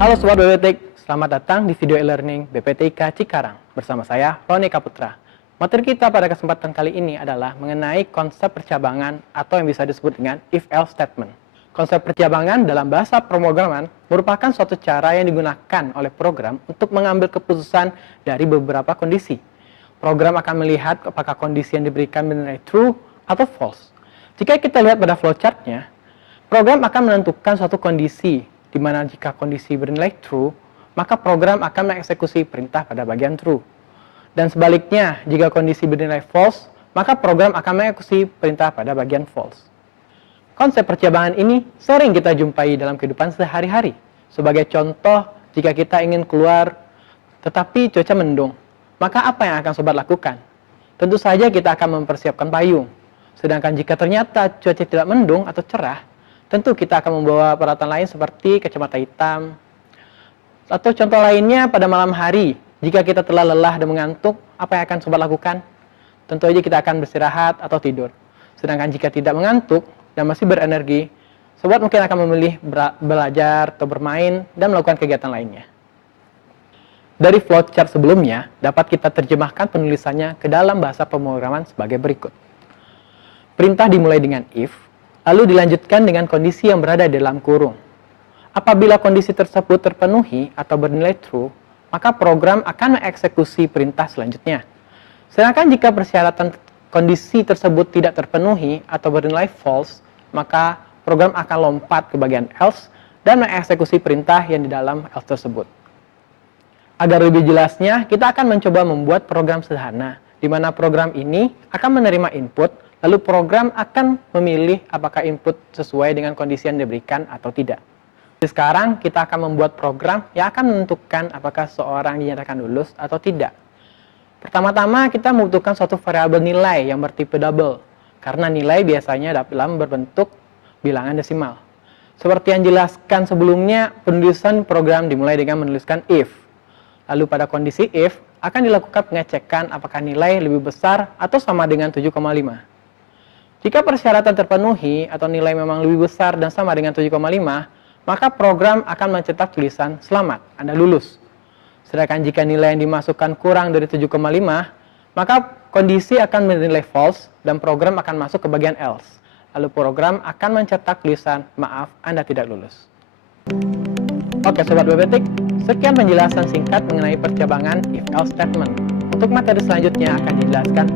Halo Sobat BPTIK, selamat datang di video e-learning BPTIK Cikarang bersama saya, Roni Kaputra. Materi kita pada kesempatan kali ini adalah mengenai konsep percabangan atau yang bisa disebut dengan if-else statement. Konsep percabangan dalam bahasa pemrograman merupakan suatu cara yang digunakan oleh program untuk mengambil keputusan dari beberapa kondisi. Program akan melihat apakah kondisi yang diberikan bernilai true atau false. Jika kita lihat pada flowchart-nya, program akan menentukan suatu kondisi, di mana jika kondisi bernilai true, maka program akan mengeksekusi perintah pada bagian true. Dan sebaliknya, jika kondisi bernilai false, maka program akan mengeksekusi perintah pada bagian false. Konsep percabangan ini sering kita jumpai dalam kehidupan sehari-hari. Sebagai contoh, jika kita ingin keluar tetapi cuaca mendung, maka apa yang akan sobat lakukan? Tentu saja kita akan mempersiapkan payung. Sedangkan jika ternyata cuaca tidak mendung atau cerah, tentu kita akan membawa peralatan lain seperti kacamata hitam. Atau contoh lainnya pada malam hari, jika kita telah lelah dan mengantuk, apa yang akan sobat lakukan? Tentu saja kita akan beristirahat atau tidur. Sedangkan jika tidak mengantuk dan masih berenergi, sobat mungkin akan memilih belajar atau bermain dan melakukan kegiatan lainnya. Dari flowchart sebelumnya, dapat kita terjemahkan penulisannya ke dalam bahasa pemrograman sebagai berikut. Perintah dimulai dengan if, lalu dilanjutkan dengan kondisi yang berada di dalam kurung. Apabila kondisi tersebut terpenuhi atau bernilai true, maka program akan mengeksekusi perintah selanjutnya. Sedangkan jika persyaratan kondisi tersebut tidak terpenuhi atau bernilai false, maka program akan lompat ke bagian else dan mengeksekusi perintah yang di dalam else tersebut. Agar lebih jelasnya, kita akan mencoba membuat program sederhana, di mana program ini akan menerima input, lalu program akan memilih apakah input sesuai dengan kondisi yang diberikan atau tidak. Sekarang kita akan membuat program yang akan menentukan apakah seseorang dinyatakan lulus atau tidak. Pertama-tama kita membutuhkan suatu variabel nilai yang bertipe double, karena nilai biasanya dalam berbentuk bilangan desimal. Seperti yang dijelaskan sebelumnya, penulisan program dimulai dengan menuliskan if. Lalu pada kondisi if, akan dilakukan pengecekan apakah nilai lebih besar atau sama dengan 7,5. Jika persyaratan terpenuhi atau nilai memang lebih besar dan sama dengan 7,5, maka program akan mencetak tulisan selamat, Anda lulus. Sedangkan jika nilai yang dimasukkan kurang dari 7,5, maka kondisi akan bernilai false dan program akan masuk ke bagian else. Lalu program akan mencetak tulisan maaf, Anda tidak lulus. Oke Sobat BPTIK, sekian penjelasan singkat mengenai percabangan if-else statement. Untuk materi selanjutnya akan dijelaskan